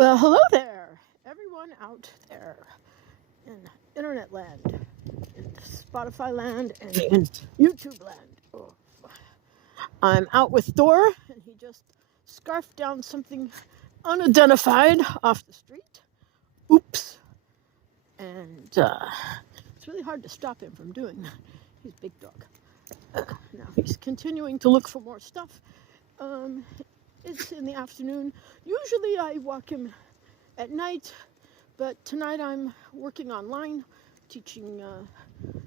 Well, hello there, everyone out there in internet land, in Spotify land, and in YouTube land. Oh, I'm out with Thor, and he just scarfed down something unidentified off the street. Oops. And it's really hard to stop him from doing that. He's a big dog. Now he's continuing to look for more stuff. Um, it's in the afternoon. Usually I walk him at night, but tonight I'm working online, teaching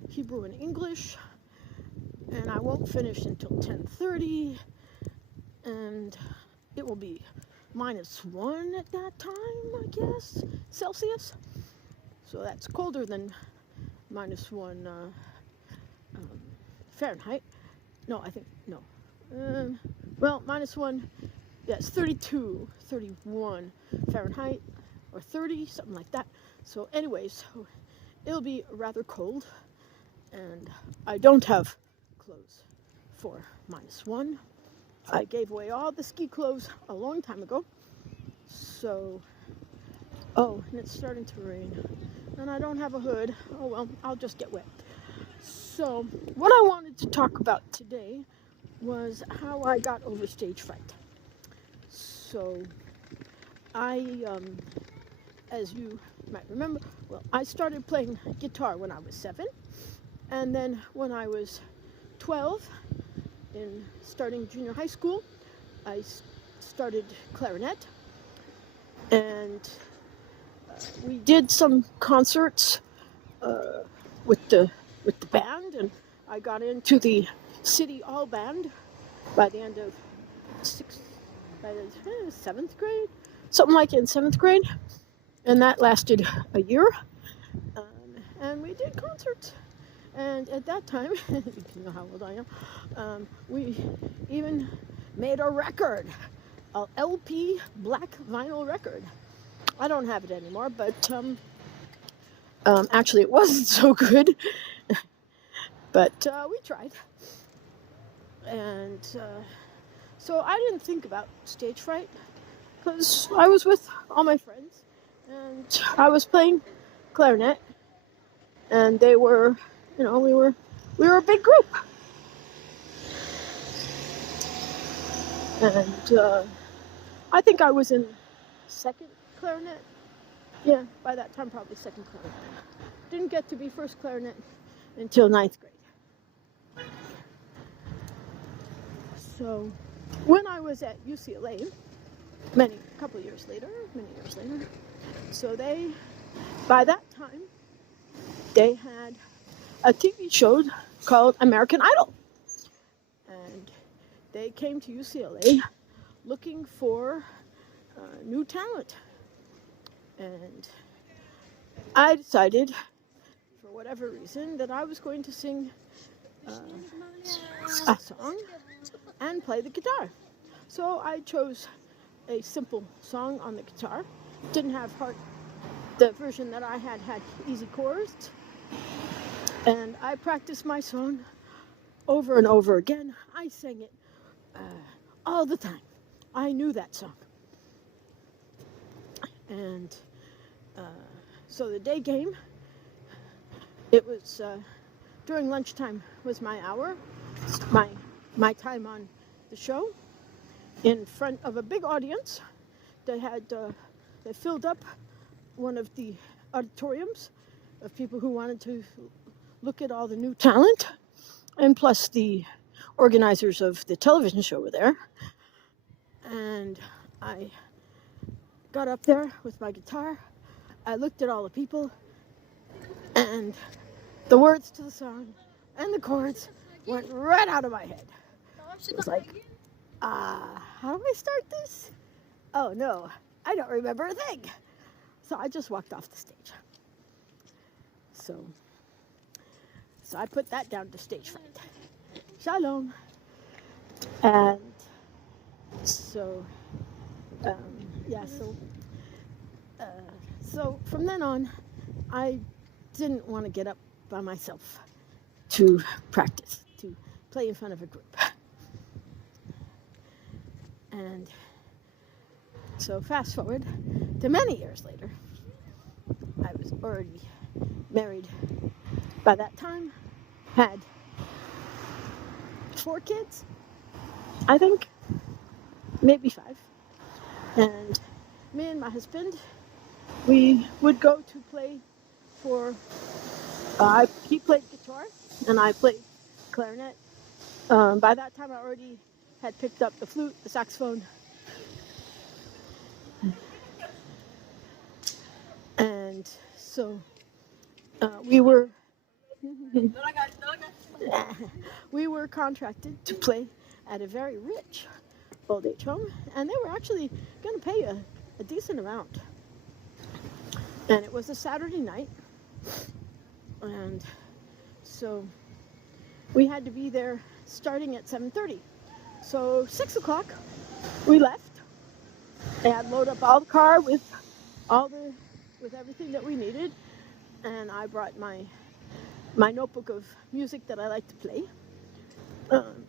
Hebrew and English, and I won't finish until 10:30, and it will be -1 at that time, I guess, Celsius. So that's colder than -1 Fahrenheit. No, I think, no. Well, -1, yeah, it's 32, 31 Fahrenheit, or 30, something like that. So anyways, so it'll be rather cold, and I don't have clothes for -1. I gave away all the ski clothes a long time ago. So, oh, and it's starting to rain, and I don't have a hood. Oh well, I'll just get wet. So, what I wanted to talk about today was how I got over stage fright. So, as you might remember, well, I started playing guitar when I was 7, and then when I was 12, in starting junior high school, I started clarinet, and we did some concerts with the band, and I got into the city all band by the end of by the 7th grade, something like in 7th grade, and that lasted a year. And we did concerts. And at that time, you know how old I am, we even made a record, a LP black vinyl record. I don't have it anymore, but actually it wasn't so good, but we tried. And so I didn't think about stage fright because I was with all my friends, and I was playing clarinet, and they were, we were a big group, and I think I was in second clarinet. Yeah, by that time probably second clarinet. Didn't get to be first clarinet until 9th grade. So when I was at UCLA, many years later, so by that time, they had a TV show called American Idol. And they came to UCLA looking for new talent. And I decided, for whatever reason, that I was going to sing a song and play the guitar. So I chose a simple song on the guitar. Didn't have the version that I had easy chords. And I practiced my song over and over again. I sang it all the time. I knew that song. And so the day came. It was during lunchtime was my hour, my time on the show, in front of a big audience. They filled up one of the auditoriums of people who wanted to look at all the new talent, and plus the organizers of the television show were there. And I got up there with my guitar. I looked at all the people, and the words to the song and the chords went right out of my head. It was like, how do I start this? Oh no, I don't remember a thing. So I just walked off the stage. So I put that down to stage fright. Shalom. And so, so from then on, I didn't want to get up by myself to practice, to play in front of a group. And So fast forward to many years later. I was already married by that time, had 4 kids, I think, maybe 5. And me and my husband, we would go to play for, he played guitar and I played clarinet. By that time I already had picked up the flute, the saxophone, and so we were we were contracted to play at a very rich old age home, and they were actually going to pay a decent amount. And it was a Saturday night, and so we had to be there starting at 7:30. So 6 o'clock, we left and loaded up all the car with everything that we needed, and I brought my notebook of music that I like to play,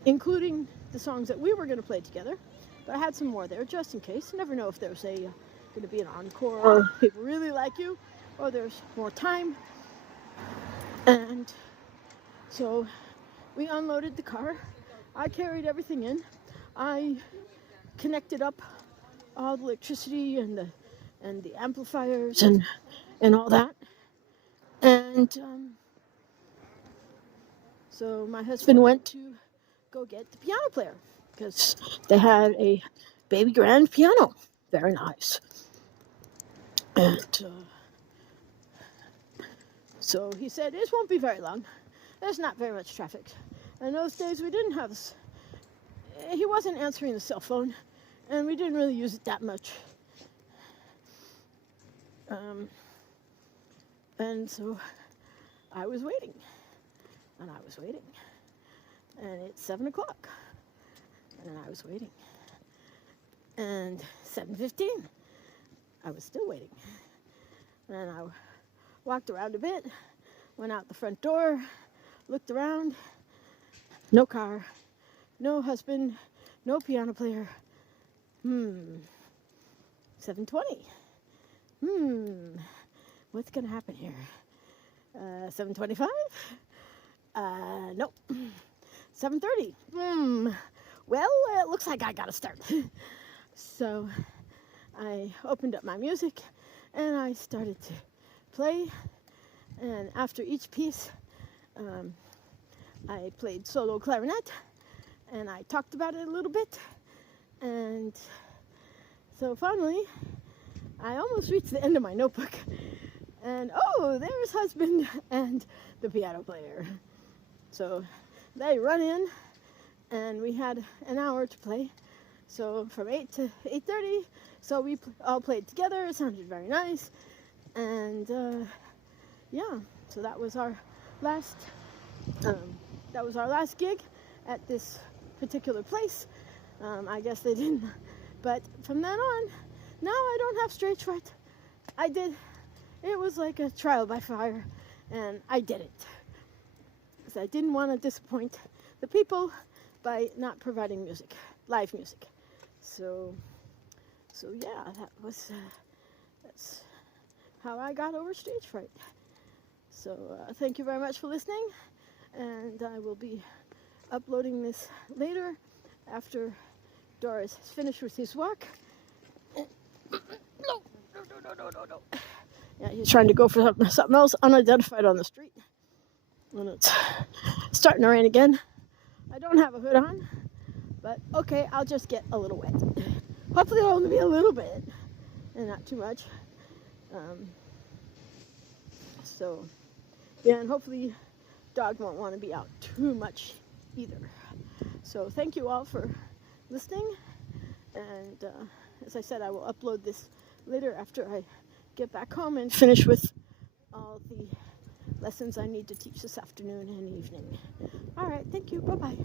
including the songs that we were going to play together. But I had some more there just in case. You never know if there's going to be an encore, or people really like you, or there's more time. And so we unloaded the car. I carried everything in. I connected up all the electricity and the amplifiers and all that. And so my husband went to go get the piano player because they had a baby grand piano. Very nice. And so he said, this won't be very long. There's not very much traffic. And those days we didn't have this. He wasn't answering the cell phone, and we didn't really use it that much. And so I was waiting, and I was waiting. And it's 7 o'clock, and I was waiting. And 7:15, I was still waiting. And I walked around a bit, went out the front door, looked around. No car, no husband, no piano player. 7:20. What's gonna happen here? 7:25? Nope. 7:30. Well, it looks like I gotta start. So I opened up my music and I started to play. And after each piece, I played solo clarinet, and I talked about it a little bit. And so finally, I almost reached the end of my notebook. And oh, there's husband and the piano player. So they run in, and we had an hour to play. So from 8 to 8:30, so we all played together. It sounded very nice. And yeah, so that was our last gig at this particular place. I guess they didn't, but from then on, now I don't have stage fright. I did. It was like a trial by fire, and I did it because I didn't want to disappoint the people by not providing music, live music. So yeah, that's how I got over stage fright. So thank you very much for listening, and I will be uploading this later after Doris has finished with his walk. No. Yeah, he's trying to go for something else unidentified on the street. And it's starting to rain again. I don't have a hood on, but okay, I'll just get a little wet. Hopefully it'll only be a little bit and not too much. So yeah, and hopefully dog won't want to be out too much either. So thank you all for listening, and as I said, I will upload this later after I get back home and finish with all the lessons I need to teach this afternoon and evening. All right, thank you. Bye-bye.